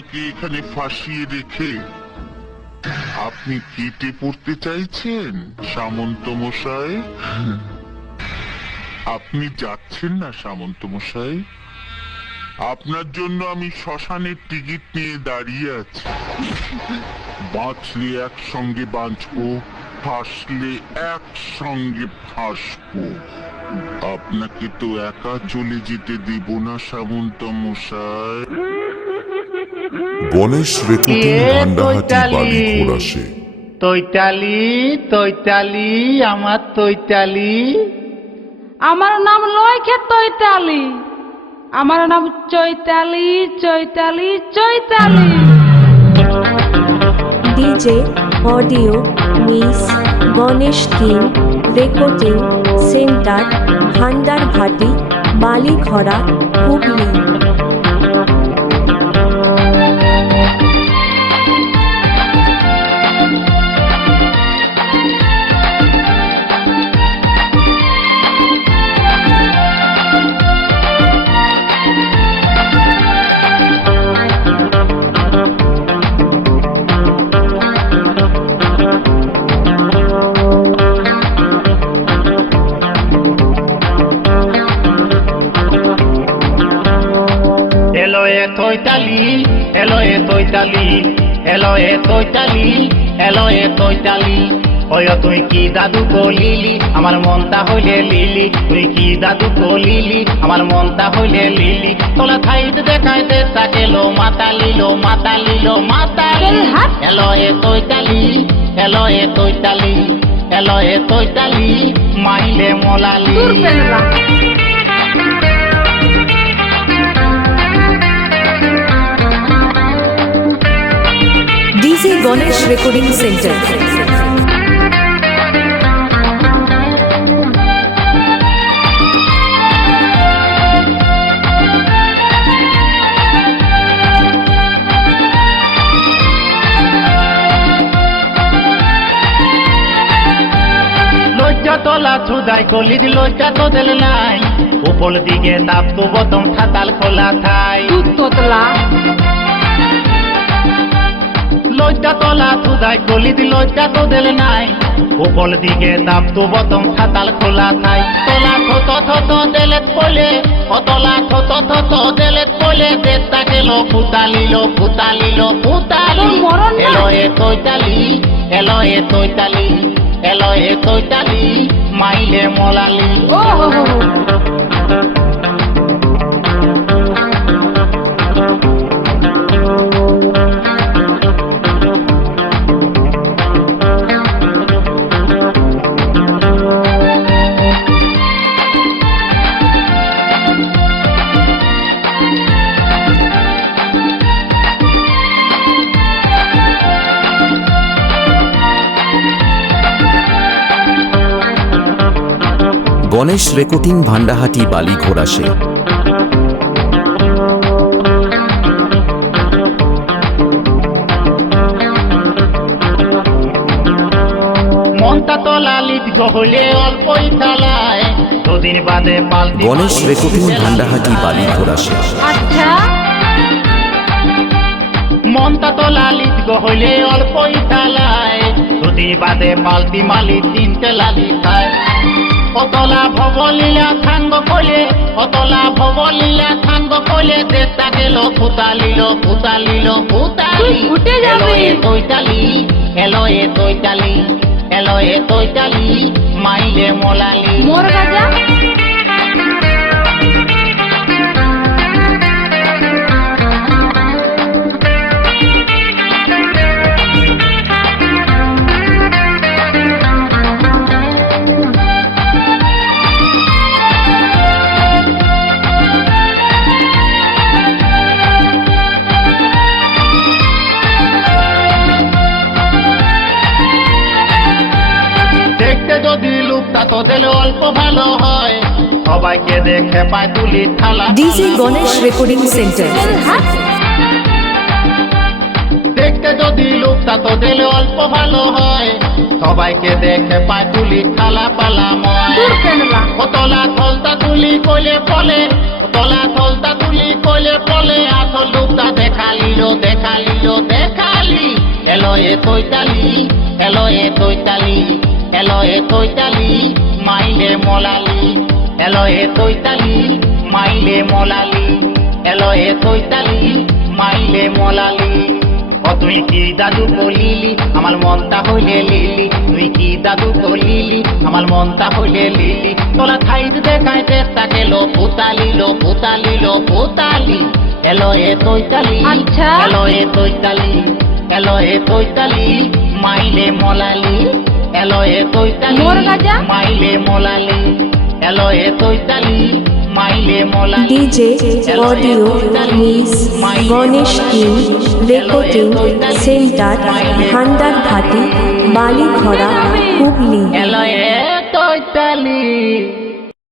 আমাকে এখানে ফাঁসিয়ে রেখে আপনি কেটে পড়তে চাইছেন সামন্ত মশাই? আপনি যাচ্ছেন না সামন্ত মশাই? আপনার জন্য আমি শ্মশানের টিকিট নিয়ে দাঁড়িয়ে আছি। বাঁচলে একসঙ্গে বাঁচবো, ফাঁসলে একসঙ্গে ফাঁসবো। আপনাকে তো একা চলে যেতে দেব না সামন্ত মশাই। গণেশ রেকর্ডিং ভান্ডাহাটি বালি ঘোড়াসে। তৈতালি তৈতালি আমার তৈতালি। আমার নাম লয়খে তৈতালি, আমার নাম Chaitali Chaitali Chaitali. DJ audio miss Ganesh king recording centre, Bhandarghati, Balighara, Hooghly. তৈতালি এলো এ তৈতালি, এলো এ তৈতালি, এলো এ তৈতালি। ওই তুই কি দাদু কলিলি আমার মনটা হইলে লিলি, তুই কি দাদু কলিলি আমার মনটা হইলে লিলি। তোলা থাইত দেখাইতে তাকেলো মাতালিলো মাতালিলো মাতালি। এলো এ তৈতালি, এলো এ তৈতালি, এলো এ তৈতালি, মাইলে মোলালি। DJ Ganesh recording centre. লজ্জা তোলা ছুদাই কলির লজ্জা তো দিল নাই, উপর দিকে তাপ তো বতম খাতাল খোলা থাই। তোতলা লজ্জা তোলা ছুদাই কলির লজ্জা তো দিল নাই, উপর দিকে তাপ তো বতম খাতাল খোলা থাই। তোলা থত থত দেলেত বলে, অতলা থত থত দেলেত বলে, দেশটা গেল ফুতালিলো ফুতালিলো ফুতালি। এলো এ তৈতালি, এলো এ তৈতালি, এলো এ তৈতালি, মাইলে মোলালি। গণেশ রেকর্ডিং ভান্ডাহাটি বালি ঘোড়াসে। মনটা তো লালিত গহলে অল্পই চালায়, দুদিন বাদে পাল্টি। গণেশ রেকর্ডিং ভান্ডাহাটি বালি ঘোড়াসে। আচ্ছা মনটা তো লালিত গহলে অল্পই চালায়, দুদিন বাদে পাল্টি মালি তিনটে লালি খায়। অতলা ভবলীলা থাঙ্গ কলে, অতলা ভবলীলা থাঙ্গ কলে, দেশটা গেল ফুতালিলো ফুতালিলো ফুতালি। উঠে এলো যাবে এ তৈতালি, এলো এ তৈতালি, এলো এ তৈতালি, মাইলে মোলালি। মোর গাজা যদি লুকটা তো দিলে অল্প ভালো হয়, সবাইকে দেখে পায় তুলি থালা। DJ Ganesh recording centre. দেখতে যদি লুকটা তো দিলে অল্প ভালো হয়, সবাইকে দেখে পায় তুলি থালা পালা ময়। অতলা থলতা তুলি কইলে বলে, অতলা থলতা তুলি কইলে বলে, আসল লুকটা দেখালিল দেখালি এলো এ তৈতালি এলো এ তৈতালি এলো এ তৈতালি মাইলে মলালি এলো এ তৈতালি মাইলে মলালি এলো এ তৈতালি মাইলে মলালি ও তুই কি দাদু কলিলি আমার মনটা হইলে লিলি তুই কি দাদু কলিলি আমার মনটা হইলে লিলি তোলা খাইতে দেখাইতে তাকে লো পুতালি এলো এ তৈতালি আচ্ছা। এলো এ তৈতালি এলো এ তৈতালি মাইলে মলালি এলো এ তৈতালি মোর গাজা? মাইলে মলালি এলো এ তৈতালি মাইলে মলালি DJ audio miss Ganesh king recording centre Bhandarghati Balikhara Hooghly.